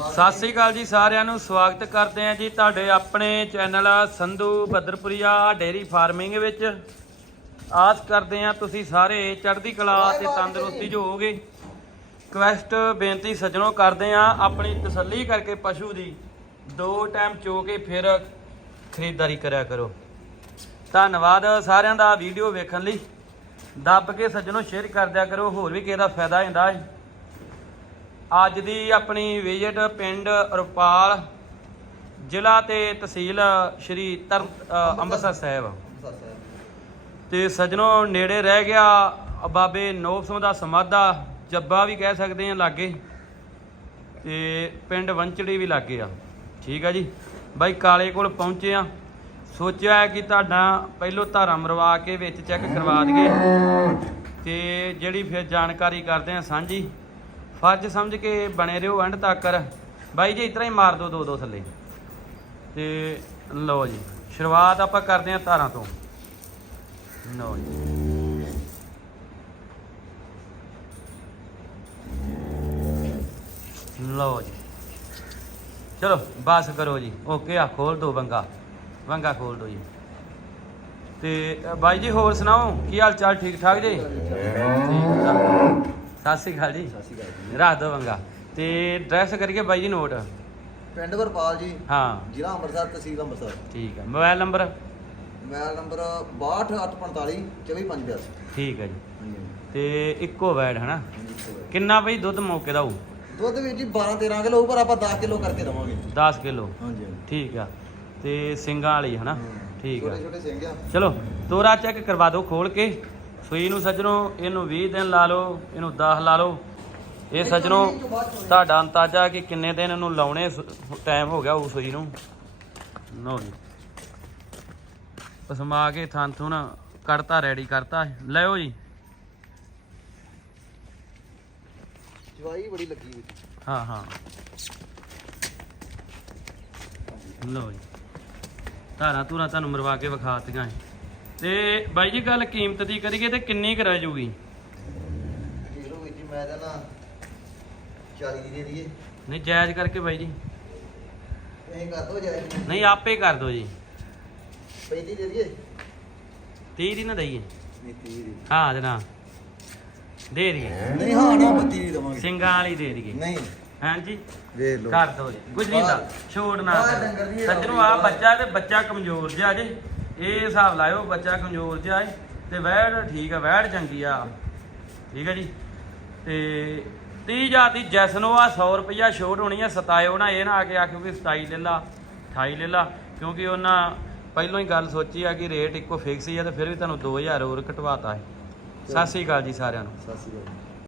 ਸਤਿ ਸ੍ਰੀ ਅਕਾਲ ਜੀ ਸਾਰਿਆਂ ਨੂੰ, ਸਵਾਗਤ ਕਰਦੇ ਹਾਂ ਜੀ ਤੁਹਾਡੇ ਆਪਣੇ channel Sandhu Badarpuria dairy farming ਵਿੱਚ। ਆਸ ਕਰਦੇ ਹਾਂ ਤੁਸੀਂ ਸਾਰੇ ਚੜ੍ਹਦੀ ਕਲਾ ਤੇ ਤੰਦਰੁਸਤੀ 'ਚ ਹੋਵੋਗੇ ਕੁਐਸਟ ਬੇਨਤੀ ਸੱਜਣੋਂ ਕਰਦੇ ਹਾਂ ਆਪਣੀ ਤਸੱਲੀ ਕਰਕੇ ਪਸ਼ੂ ਦੀ ਦੋ ਟਾਈਮ ਚੋ ਕੇ ਫਿਰ ਖਰੀਦਦਾਰੀ ਕਰਿਆ ਕਰੋ। ਧੰਨਵਾਦ ਸਾਰਿਆਂ ਦਾ ਵੀਡੀਓ ਵੇਖਣ ਲਈ। ਦੱਬ ਕੇ ਸੱਜਣੋਂ ਸ਼ੇਅਰ ਕਰ ਦਿਆ ਕਰੋ, ਹੋਰ ਵੀ ਕਿਸੇ ਦਾ ਫਾਇਦਾ ਹੁੰਦਾ ਹੈ। ਅੱਜ ਦੀ ਆਪਣੀ ਵਿਜ਼ਿਟ ਪਿੰਡ ਰੁਪਾਲ ਜ਼ਿਲ੍ਹਾ ਤੇ ਤਹਿਸੀਲ ਸ਼੍ਰੀ ਤਰਨ ਅ, ਅੰਮ੍ਰਿਤਸਰ ਸਾਹਿਬ। ਤੇ ਸੱਜਣੋਂ ਨੇੜੇ ਰਹਿ ਗਿਆ ਬਾਬੇ ਨੋਬ ਸਿੰਘ ਦਾ ਸਮਾਧਾ ਜੱਬਾ ਵੀ ਕਹਿ ਸਕਦੇ ਆ ਲਾਗੇ ਤੇ ਪਿੰਡ ਵੰਚੜੀ ਵੀ ਲਾਗੇ ਆ। ਠੀਕ ਆ ਜੀ? ਬਾਈ ਕਾਲੇ ਕੋਲ ਪਹੁੰਚੇ ਆ। ਸੋਚਿਆ ਕਿ ਤੁਹਾਡਾ ਪਹਿਲੋਂ ਧਾਰਾ ਮਰਵਾ ਕੇ ਵਿੱਚ ਚੈੱਕ ਕਰਵਾ ਦਈਏ। ਤੇ ਜਿਹੜੀ ਫਿਰ ਜਾਣਕਾਰੀ ਕਰਦੇ ਆ ਸਾਂਝੀ। ਫਰਜ਼ ਸਮਝ ਕੇ ਬਣੇ ਰਹੋ ਐਂਡ ਤੱਕ ਬਾਈ ਜੀ, ਇਤਰਾ ਹੀ ਮਾਰ ਦੋ ਦੋ ਦੋ ਥੱਲੇ। ਤੇ ਲਓ ਜੀ, ਸ਼ੁਰੂਆਤ ਆਪਾਂ ਕਰਦੇ ਹਾਂ ਧਾਰਾਂ ਤੋਂ। ਲਓ ਜੀ। ਲਓ ਜੀ। ਚਲੋ, ਬਸ ਕਰੋ ਜੀ। ਓਕੇ ਆ, ਖੋਲ ਦੋ ਬੰਗਾ ਬੰਗਾ ਖੋਲ ਦੋ ਜੀ। ਤੇ ਬਾਈ ਜੀ, ਹੋਰ ਸੁਣਾਓ? ਕੀ ਹਾਲ ਚਾਲ ਠੀਕ ਠਾਕ ਜੀ? ਠੀਕ ਠਾਕ ਸਤਿ ਸ਼੍ਰੀ ਅਕਾਲ ਜੀ। ਸਤਿ ਸ਼੍ਰੀ ਅਕਾਲ ਜੀ। ਰੱਖ ਦੋ ਵੰਗਾ ਤੇ ਡਰੈਸ ਕਰੀਏ ਬਾਈ ਜੀ ਨੋਟ ਪਿੰਡ ਗੁਰਪਾਲ ਜੀ। ਹਾਂ। ਜ਼ਿਲ੍ਹਾ ਅੰਮ੍ਰਿਤਸਰ ਤਹਿਸੀਲ ਅੰਮ੍ਰਿਤਸਰ। ਠੀਕ ਹੈ ਮੋਬਾਈਲ ਨੰਬਰ? ਮੇਰਾ ਨੰਬਰ 6245 24582 ਠੀਕ ਹੈ ਜੀ। ਤੇ ਇੱਕੋ ਵੈਡ ਹਨਾ? ਹੈ। ਕਿੰਨਾ ਬਈ? ਦੁੱਧ ਮੌਕੇ ਦਾ ਹੋਊ? ਦੁੱਧ ਵੀ ਜੀ 12 13 ਕਿਲੋ ਪਰ ਆਪਾਂ 10 ਕਿਲੋ ਕਰਕੇ ਦਵਾਂਗੇ। 10 ਕਿਲੋ। ਹਾਂਜੀ ਠੀਕ ਆ। ਤੇ ਸਿੰਗਾਂ ਵਾਲੀ ਹਨਾ? ਠੀਕ ਆ। ਛੋਟੇ ਛੋਟੇ ਸਿੰਘ ਆ। ਚਲੋ ਤੋਰਾ ਚੈੱਕ ਕਰਵਾ ਦਿਓ ਖੋਲ ਕੇ। ਸੂਈ ਨੂੰ ਸੱਜਣੋ ਇਹਨੂੰ 20 ਦਿਨ ਲਾ ਲਓ ਇਹਨੂੰ 10 ਲਾ ਲਓ। ਇਹ ਸੱਜਣੋ ਤੁਹਾਡਾ ਅੰਦਾਜ਼ਾ ਕਿ ਕਿੰਨੇ ਦਿਨ ਇਹਨੂੰ ਲਾਉਣੇ ਟਾਈਮ ਹੋ ਗਿਆ ਉਸ ਸੂਈ ਨੂੰ? ਨੋ ਜੀ। ਪਸਮਾ ਕੇ ਥਾਂ ਥੁਣ ਕੱਢਤਾ ਰੈਡੀ ਕਰਤਾ। ਲਿਓ ਜੀ। ਜਵਾਈ ਬੜੀ ਲੱਗੀ ਵਿੱਚ ਹਾਂ ਹਾਂ। ਲਓ ਜੀ। ਧਾਰਾਂ ਧੂਰਾਂ ਤੁਹਾਨੂੰ ਮਰਵਾ ਕੇ ਵਿਖਾਤੀਆਂ ਹੈ ਤੇ ਬਾਈ ਜੀ ਗੱਲ ਕੀਮਤ ਦੀ ਕਰੀਏ ਤੇ ਕਿੰਨੀ ਕੁ ਰਹਿ ਜੂਗੀ? ਕਿਲੋ ਵਿੱਚ ਜੀ ਮੈਂ ਤਾਂ ਨਾ 40 ਦੀ ਦੇ ਦਈਏ। ਨਹੀਂ ਜਾਇਜ਼ ਕਰਕੇ ਬਾਈ ਜੀ। ਇਹ ਕਰ ਦੋ ਜਾਇ ਨਹੀਂ ਆਪੇ ਕਰ ਦਿਓ ਜੀ। 35 ਦੇ ਦਈਏ। 30 ਦੀ ਨਾ ਦਈਏ। ਨਹੀਂ 30 ਦੀ। ਹਾਂ ਜਨਾਬ। ਦੇ ਦਈਏ। ਨਹੀਂ ਹਾਂ ਨਾ 32 ਦੀ ਦਵਾਂਗੇ। ਸਿੰਘਾਂ ਵਾਲੀ ਦੇ ਦਈਏ। ਨਹੀਂ। ਹਾਂਜੀ? ਵੇਖ ਲਓ। ਕਰ ਦੋ ਜੀ। ਕੁਝ ਨਹੀਂ ਦਾ। ਛੋੜ ਨਾ ਬਾਹਰ ਡੰਗਰ ਦੀ ਇਹ ਸੱਜਣੋ ਆ ਬੱਚਾ ਤੇ ਬੱਚਾ ਕਮਜ਼ੋਰ ਜਿਹਾ ਜੇ। ਇਹ ਹਿਸਾਬ ਲਾਇਓ, ਬੱਚਾ ਕਮਜ਼ੋਰ ਜਿਹਾ ਹੈ ਤੇ ਵੈੜ ਠੀਕ ਆ, ਵੈੜ ਚੰਗੀ ਆ। ਠੀਕ ਹੈ ਜੀ। ਤੇ 30000 ਦੀ ਜੈਸਨੋ ਆ 100 ਰੁਪਇਆ ਛੋਟ ਹੋਣੀ ਆ ਸਤਾਇਓ ਨਾ ਇਹ ਨਾ ਆ ਕੇ ਆਖਿਓ ਕਿ 27 ਲੈ ਲਾ 28 ਲੈ ਲਾ, ਕਿਉਂਕਿ ਉਹਨਾਂ ਪਹਿਲਾਂ ਹੀ ਗੱਲ ਸੋਚੀ ਆ ਕਿ ਰੇਟ ਇੱਕੋ ਫਿਕਸ ਹੀ ਆ ਤੇ ਫਿਰ ਵੀ ਤੁਹਾਨੂੰ 2000 ਹੋਰ ਘਟਵਾਤਾ ਹੈ। ਸਤਿ ਸ੍ਰੀ ਅਕਾਲ ਜੀ ਸਾਰਿਆਂ ਨੂੰ। ਸਤਿ ਸ਼੍ਰੀ ਅਕਾਲ।